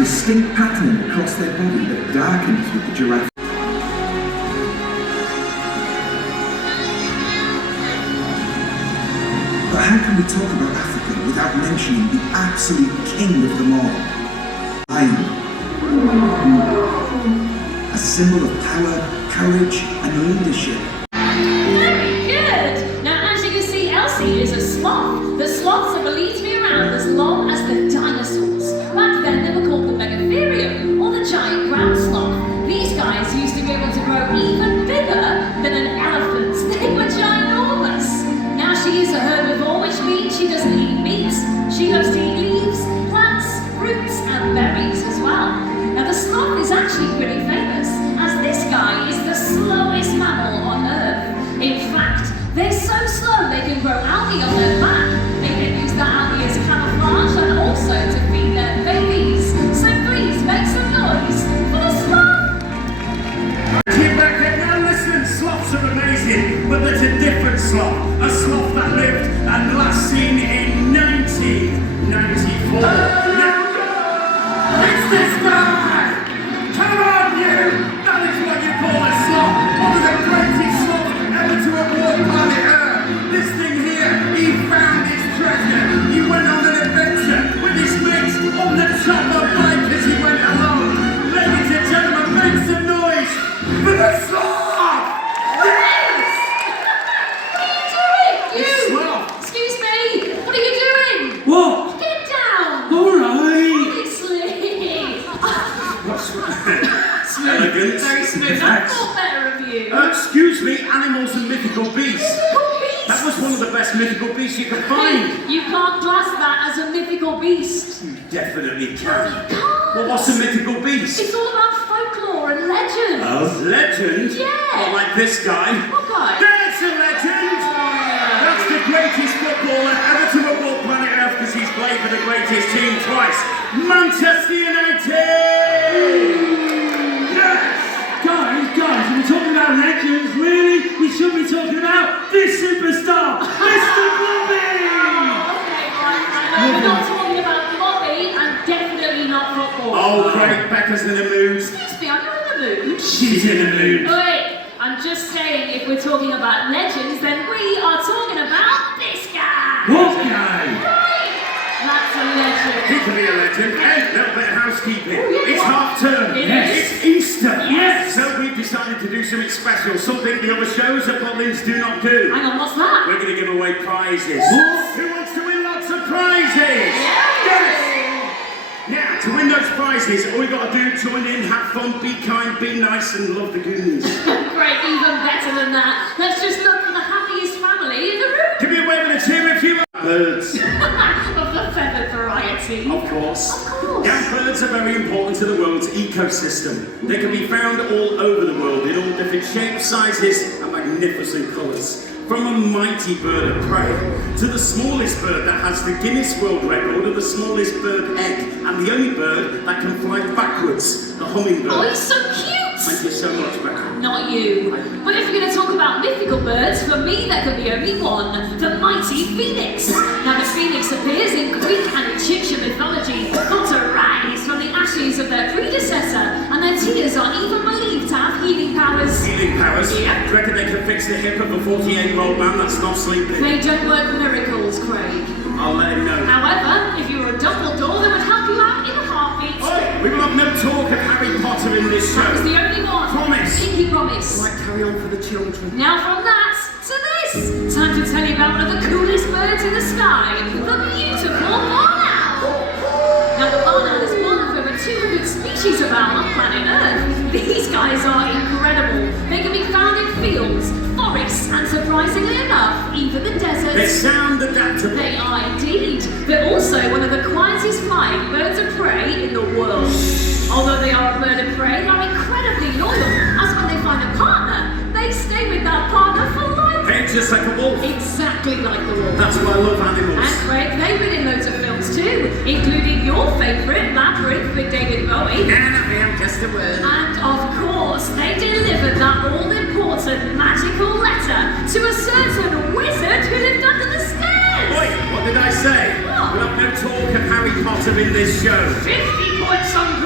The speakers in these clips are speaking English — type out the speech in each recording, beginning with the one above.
distinct patterning across their body that darkens with the giraffe. But how can we talk about Africa without mentioning the absolute king of them all? Lion. A symbol of power, courage and leadership. Very good! Now as you can see, Elsie is a sloth. The sloths are believed to be around as long as the dinosaurs. Back then they were called the megatherium, or the giant ground sloth. These guys used to be able to grow even bigger than an elephant. They were ginormous. Now she is a herbivore, which means she doesn't eat meat. She loves to eat leaves, plants, fruits and berries as well. Now the sloth is actually pretty famous, as this guy is the slowest mammal on Earth. In fact, they're so slow they can grow algae on their back. They can use that algae as camouflage and also to feed their babies. So please make some noise for the sloth! Get back there, now listen, sloths are amazing, but there's a different sloth. A sloth that lived and last seen in 1994. It's this guy! Come on, you! That is what you call a sloth! One of the greatest sloths ever to have walked planet Earth! This thing here, he found his treasure! He went on an adventure with his mates on the chopper bike as he went along! Ladies and gentlemen, make some noise for the sloth! Yes! What are you doing? You! The sloth! Excuse me! What are you doing? What? Get down! Alright! Honestly! What's elegant? Very smooth. I thought better of you. Excuse me, animals and mythical beasts. Mythical beast? That was one of the best mythical beasts you could find. You can't class that as a mythical beast. You definitely can. You can't. Well, what's a mythical beast? It's all about folklore and legend. A legend? Yeah. Well, like this guy. What guy? That's a legend! That's the greatest footballer ever to have walked planet Earth because he's played for the greatest team twice. Manchester United! Yes! Guys, we're talking about legends, really? We should be talking about this superstar, Mr. Bobby! Okay, right. We're not talking about Bobby and definitely not football. Oh, great, Becca's in the mood. Excuse me, I'm not in the mood. She's in the mood. Wait, I'm just saying if we're talking about legends, then we are talking about this guy. What guy? Right. That's a legend. He can be a legend. Hey, little bit of housekeeping. yeah. It's half term. Yes. It's Easter. Yes. So we've decided to do something special, something the other shows at Butlins do not do. Hang on, what's that? We're going to give away prizes. What? Who wants to win lots of prizes? Yes. Now, to win those prizes, all you got to do, join in, have fun, be kind, be nice, and love the Goonies. Great, even better than that. Let's just look for the happiest family in the room. Give me a wave and a cheer if you like. Birds. Of the feathered variety. Of course. Of course. Now, birds are very important to the world's ecosystem. They can be found all over the world in all different shapes, sizes, and magnificent colours. From a mighty bird of prey to the smallest bird that has the Guinness World Record of the smallest bird egg, and the only bird that can fly backwards, the hummingbird. Oh, he's so cute! Thank you so much, Becca. Not you. But if you're going to talk about mythical birds, for me there could be only one, the mighty phoenix. Now the phoenix appears in Greek and Egyptian mythology, thought to rise from the ashes of their predecessor, and their tears are even believed to have healing powers. Healing powers? Yeah. Do you reckon they can fix the hip of a 48-year-old man that's not sleeping? They don't work miracles, Craig. I'll let him know. However, if you were a Dumbledore, they would help you out in a heartbeat. Oi, we will have no talk of Harry Potter in this show. That was the only one. Promise. Pinky promise. Right, carry on for the children. Now from that to this, time to tell you about one of the coolest birds in the sky, the beautiful barn owl. Now the barn owl is one of over 200 species of owl on planet Earth. These guys are incredible. They can be found in fields, forests, and surprisingly enough, even the deserts. They sound adaptable. They are indeed. They're also one of the quietest flying birds of prey in the world. Although they are a bird of prey, they are incredibly loyal, as when they find a partner, they stay with that partner for life. They're just like a wolf. Exactly like the wolf. That's why I love animals. And Craig, they've been in loads of films too, including your favourite, Labyrinth with David Bowie. I'm just a word. And of course, they delivered that all-important magical letter to a certain wizard who lived under the stairs. Oi, what did I say? What? We'll have no talk of Harry Potter in this show. 50 points on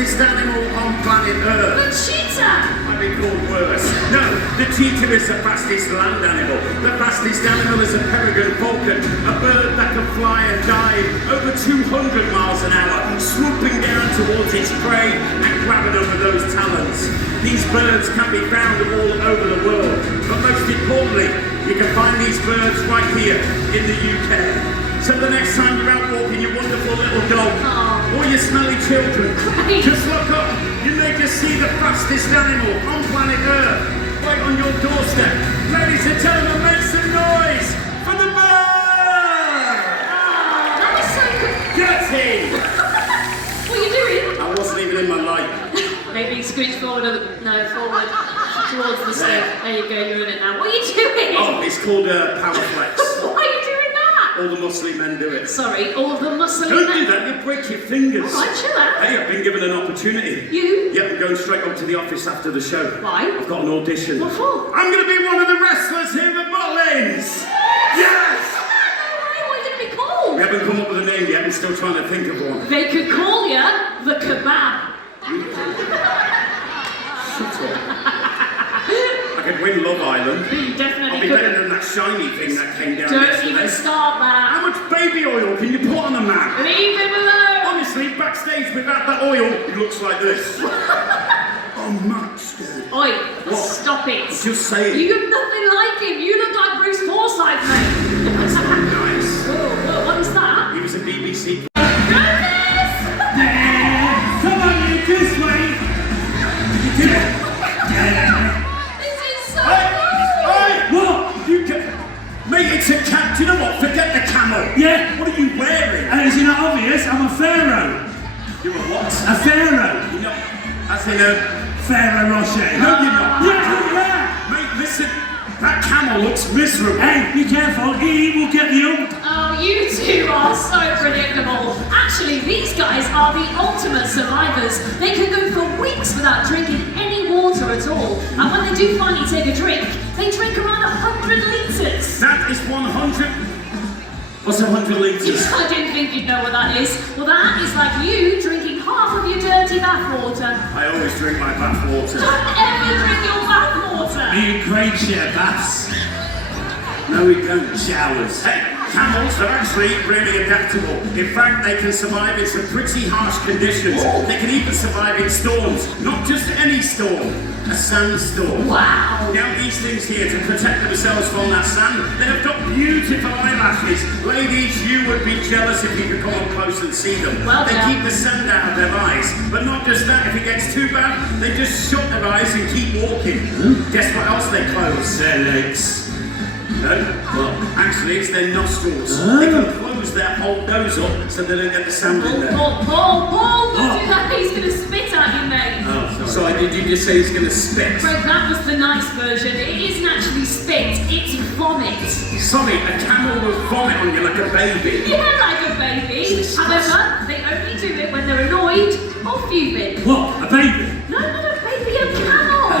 fastest animal on planet Earth. The cheetah! Might be called worse. No, the cheetah is the fastest land animal. The fastest animal is a peregrine falcon, a bird that can fly and dive over 200 miles an hour, swooping down towards its prey and grabbing over those talons. These birds can be found all over the world, but most importantly, you can find these birds right here in the UK. So the next time you're out walking your wonderful little dog, or your smelly children, just look up. You may just see the fastest animal on planet Earth, right on your doorstep. Ladies and gentlemen, make some noise for the bird! That was so good. Gertie! What are you doing? I wasn't even in my light. Maybe scooch forward forward towards the step. There you go, you're in it now. What are you doing? Oh, it's called power flex. Why are you doing that? All the muscly men do it. Sorry, all of the muscly Don't men. do that, you break your fingers. Alright, chill out. Hey, I've been given an opportunity. You? Yeah, I'm going straight up to the office after the show. Why? I've got an audition. What for? I'm going to be one of the wrestlers here at Butlins! Yes! What are you going to be called? We haven't come up with a name yet, we're still trying to think of one. They could call you the kebab. Shut up. I could win Love Island. You definitely I'll be could. better than that shiny thing that came down Don't yesterday. even start that. How much baby oil can you put on a man? Leave him alone. Honestly, backstage without that oil, he looks like this. Oh, Max, dude. Oi, What? stop it. Just say it. You look nothing like him. You look like Bruce Forsyth, mate. That's not nice. Whoa, what is that? He was a BBC. Goodness! Come on, you this way. This is so Hey! cool. What? You can... Mate, it's a cat. Do you know what? Forget the camel. Yeah. What are you wearing? And is it not obvious? I'm a pharaoh. You're a what? A pharaoh. You're not... As in a... Pharaoh Rocher. No, you're not. Yeah, look at that. Mate, listen. That camel looks miserable. Hey, be careful. He will get the ump. Oh, you two are so predictable. Actually, these guys are the ultimate survivors. They can go for weeks without drinking any water at all. And when they do finally take a drink, they drink around 100 litres. That is 100... What's 100 litres? I didn't think you'd know what that is. Well, that is like you drinking half of your dirty bath water. I always drink my bath water. Don't ever drink your bath water. Me and Craig share baths. No, we don't. Showers. Hey, camels are actually really adaptable. In fact, they can survive in some pretty harsh conditions. They can even survive in storms. Not just any storm, a sandstorm. Wow. Now these things here, to protect themselves from that sand, they have got beautiful eyelashes. Ladies, you would be jealous if you could come up close and see them. Well they done. keep the sand out of their eyes. But not just that, if it gets too bad, they just shut their eyes and keep walking. Guess what else they close? Their legs. No, well, actually it's their nostrils. They can close their whole nose up so they don't get the sand in there. Paul, don't do that. He's going to spit at you, mate. Oh, sorry, did you just say he's going to spit? Greg, that was the nice version. It isn't actually spit, it's vomit. Sorry, a camel will vomit on you like a baby. Yeah, like a baby. However, they only do it when they're annoyed or fuming. What? A baby? No, baby, a camel.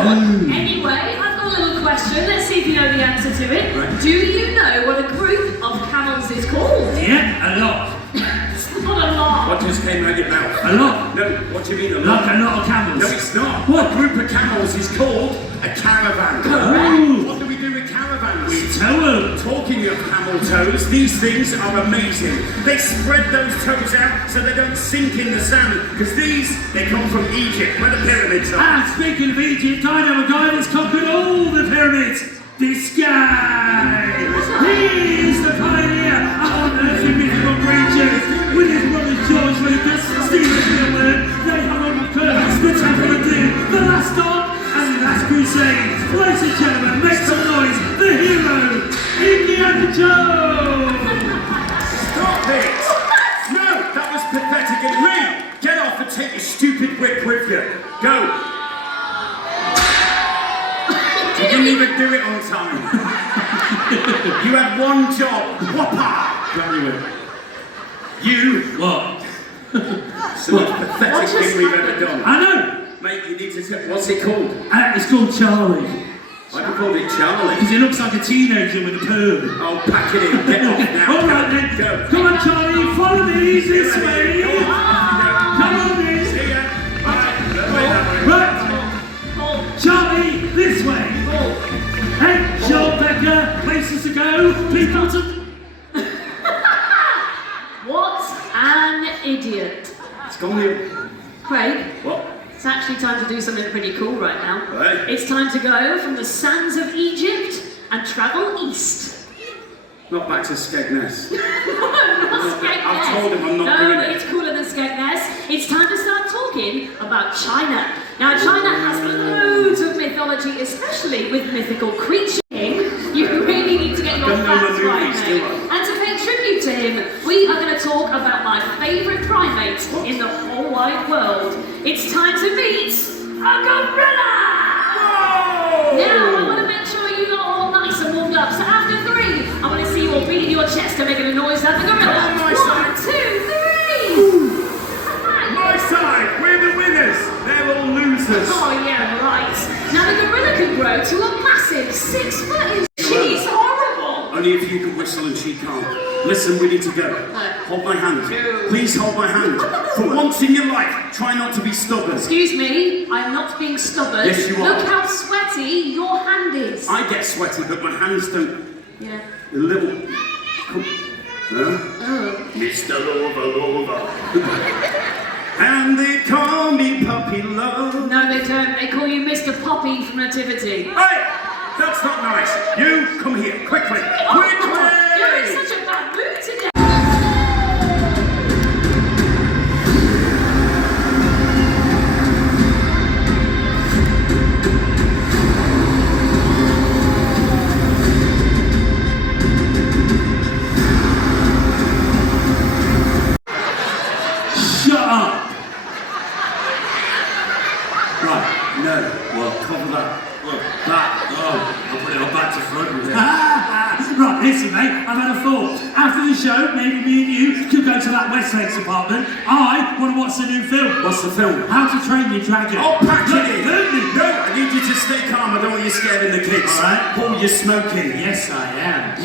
Anyway, I've got a little question. Let's see if you know the answer to it. Right. Do you know what a group of camels is called? Yeah, a lot. It's not a lot. What just came out of your mouth? A lot. No, what do you mean a Like lot? a lot of camels. No, it's not. What? A group of camels is called a caravan. Correct. What do we do with caravans? We tow them. Talking of camel toes, these things are amazing. They spread those toes out so they don't sink in the sand, because they come from Egypt, where the pyramids are. And speaking of Egypt, I know a guy that's conquered all the pyramids. This guy. He is the pioneer of unearthing mythical creatures. With his brother George Lucas, Stephen Spielberg, they have unearthed the Temple of Doom, the Last Stop, and the Last Crusade. Ladies and gentlemen, make some noise. The hero, Indiana Jones. Stop it! No, that was pathetic. And Lee, get off and take your stupid whip with you. Go. You didn't even do it on time. You had one job. Whopper! You. What? It's the most pathetic thing we've ever done. I know. Mate, you need to tell. What's it called? It's called Charlie. Why do you call it Charlie? Because he looks like a teenager with a perm. Oh, pack it in. Get off now. All right then. Go. Come on, Charlie. Follow me this way. Go on. Come on, then. See ya. Bye. Mrs. Bottom. What an idiot. It's gone here. Craig, What? it's actually time to do something pretty cool right now. Right. It's time to go from the sands of Egypt and travel east. Not back to Skegness. Not Skegness. I've told him I'm not doing No, it. it's cooler than Skegness. It's time to start talking about China. Now, China has loads of mythology, especially with mythical creatures. You really need to get your don't know facts the right, movies, mate. do I? And to pay tribute to him, we are going to talk about my favourite primate in the whole wide world. It's time to meet a gorilla! Now, I want to make sure you are all nice and warmed up. So after 3, I want to see you all beating your chest and making a noise like the gorilla. Come on, my 1, side. 2, 3! My side, we're the winners. They're all losers. Oh yeah, right. Now the gorilla can grow to a massive 6 foot. She's horrible. Only if you can whistle and she can't. Listen, we need to go. Hold my hand. No. Please hold my hand. For once in your life, try not to be stubborn. Excuse me, I'm not being stubborn. Yes, you are. Look how sweaty your hand is. I get sweaty, but my hands don't. Yeah. A little. Huh? Oh. Mr. Lover. And they call me Puppy Love. No, they don't. They call you Mr. Poppy from Nativity. Hey! That's not nice. You come here, quickly. Quickly! You're in such a bad mood today. Shut up. Right, no. Well, cover that. Look, that. Oh, I'll put it all back to front with it. Right, listen, mate, I've had a thought. After the show, maybe me and you could go to that West Lakes apartment. I want to watch the new film. What's the film? How to Train Your Dragon. Oh, pack Look, it in! don't you? No, I need you to stay calm. I don't want you scaring the kids. All right. Paul, you're smoking. Yes, I am.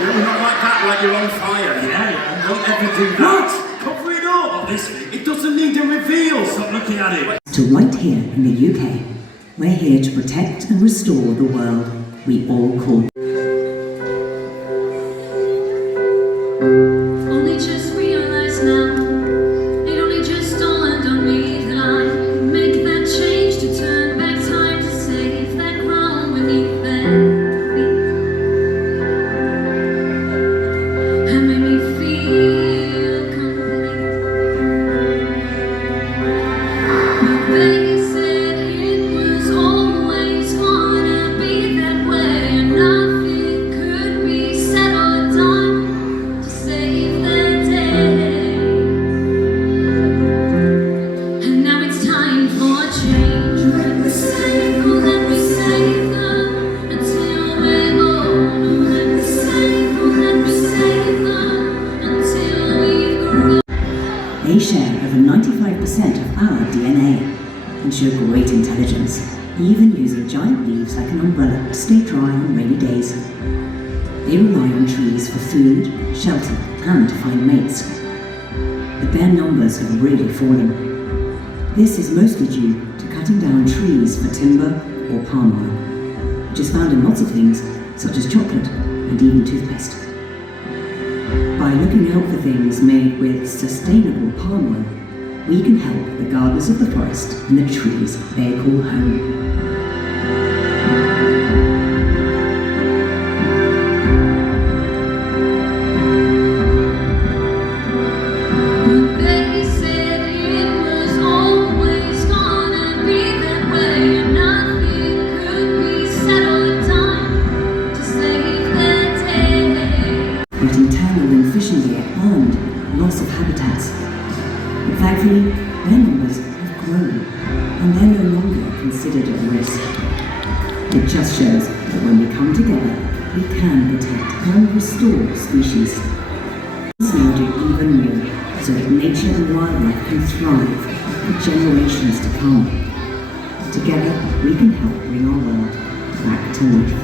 No, not like that, like you're on fire. Yeah. Don't ever do that. Cover it up. Oh, this thing. It doesn't need a reveal. Stop looking at it. To right here in the UK, we're here to protect and restore the world we all call. Only just realized now, it only just dawned on me that I could make that change to turn back time to save that ground beneath their feet. And made me feel complete. But they said it was always gonna be that way, and nothing could be said or done to save the day. And now it's time for change. Let me save them until we're old. Let me save them until we've grown. They share over 95% of our DNA and show great intelligence, even using giant leaves like an umbrella to stay dry on rainy days. They rely on trees for food, shelter, and to find mates. But their numbers have really fallen. This is mostly due to cutting down trees for timber or palm oil, which is found in lots of things such as chocolate and even toothpaste. By looking out for things made with sustainable palm oil, we can help the gardeners of the forest and the trees they call home. But they said it was always gonna be that way, and nothing could be said or done to save the day. Getting terrible in fishing gear and loss of habitats. But thankfully, their numbers have grown, and they're no longer considered a risk. It just shows that when we come together, we can protect and restore species. Let's now do even more, so that nature and wildlife can thrive for generations to come. Together, we can help bring our world back to life.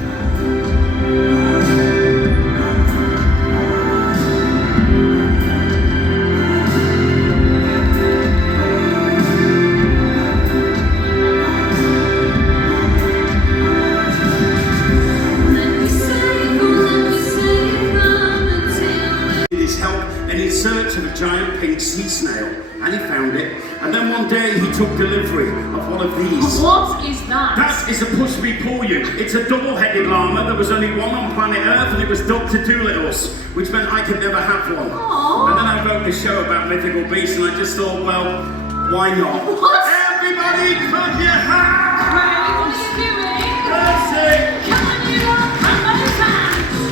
Let me save search of a giant pink sea snail, and he found it. And then one day he took delivery of one of these. What is that? That is a push-me-pull-you. It's a double-headed llama. There was only one on planet Earth, and it was Dr. Doolittle's, which meant I could never have one. Aww. And then I wrote this show about mythical beasts, and I just thought, well, why not? What? Everybody clap your hands! Ray, what are you doing? That's it! Come on, you lot, clap those hands!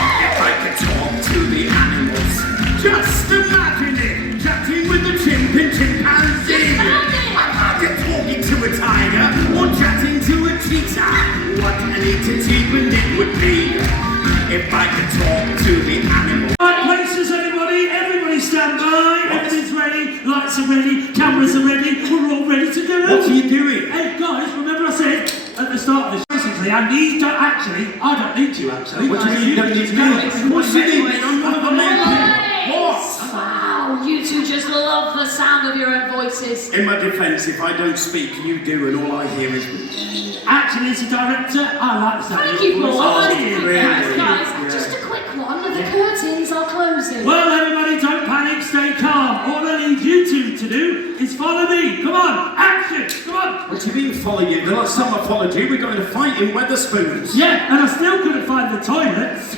If I could talk to the animals, just imagine it! Chatting with a chimp and chimpanzee! Imagine talking to a tiger or chatting to a cheetah! What an entertainment it would be if I could talk to the animals. Right places, everybody. Everybody stand by. Everything's ready. Lights are ready. Cameras are ready. We're all ready to go. What are you doing? Hey guys, remember I said at the start of this, basically, I need to actually, I don't need you actually. What do you mean you don't need me? What's your name, mate? I'm one of the main people. What? Wow, you two just love the sound of your own voices. In my defence, if I don't speak, you do, and all I hear is... Actually, as a director, I like the sound Thank of your you, voice. Paul. Oh, Guys, really? guys, just a quick one. The curtains are closing. Well, everybody, don't panic, stay calm. All I need you two to do is follow me. Come on, action, come on. What do you mean follow you? The last time I followed you, we got in a fight in Weatherspoons. Yeah, and I still couldn't find the toilets.